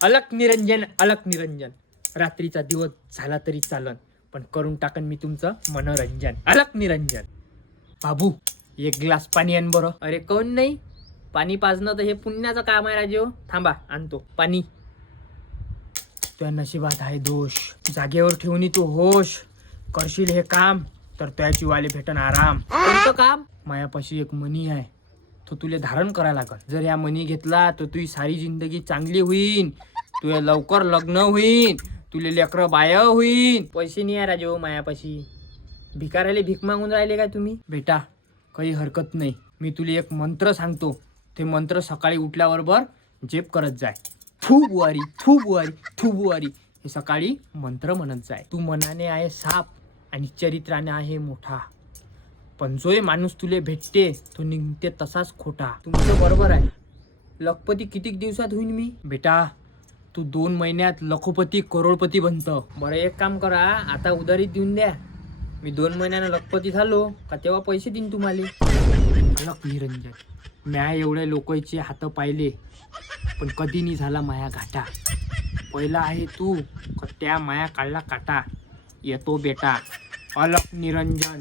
अलक निरंजन, अलक निरंजन. रात्रीचा दिवस झाला तरी चालन, पण करून टाकन मी तुमचं मनोरंजन. अलक निरंजन. बाबू, एक ग्लास पाणी आण बरं. अरे कोण नाही, पाणी पाजणं तर हे पुण्याचं काम आहे राजू. थांबा आणतो पाणी. तुझ्या नशिबात आहे दोष, जागेवर ठेवून तू होश. करशील हे काम तर त्याची वाले भेटन आराम. कोणतं काम? मायापाशी एक मनी आहे, तो तुले धारण करायला लागल. जर या मनी घेतला तर तुझी सारी जिंदगी चांगली होईन. तुझे लवकर लग्न होईन, तुले लेकरं बाय होईन. पैसे नाही आहे राजू मायापाशी. भिकाऱ्याला भीक मागून राहिले का तुम्ही? बेटा काही हरकत नाही, मी तुला एक मंत्र सांगतो. ते मंत्र सकाळी उठल्याबरोबर जेप करत जाय. थू बुवारी, थू बुवारी, थू बुवारी, हे सकाळी मंत्र म्हणत जाय. तू मनाने आहे साप आणि चरित्राने आहे मोठा, पण जो माणूस तुले भेटते तो निघते तसाच खोटा. तुमचं बरोबर आहे. लखपती किती दिवसात होईन मी? बेटा तू 2 महिन्यात लखोपती करोडपती बनतं. बरं एक काम करा, आता उधारी देऊन द्या. मी 2 महिन्यानं लखपती झालो का तेव्हा पैसे देईन तुम्हाला. अलक निरंजन. म्या एवढ्या लोकांचे हात पाहिले, पण कधी नाही झाला माया घाटा. पहिला आहे तू, त्या माया काढला काटा. येतो बेटा. अलक निरंजन.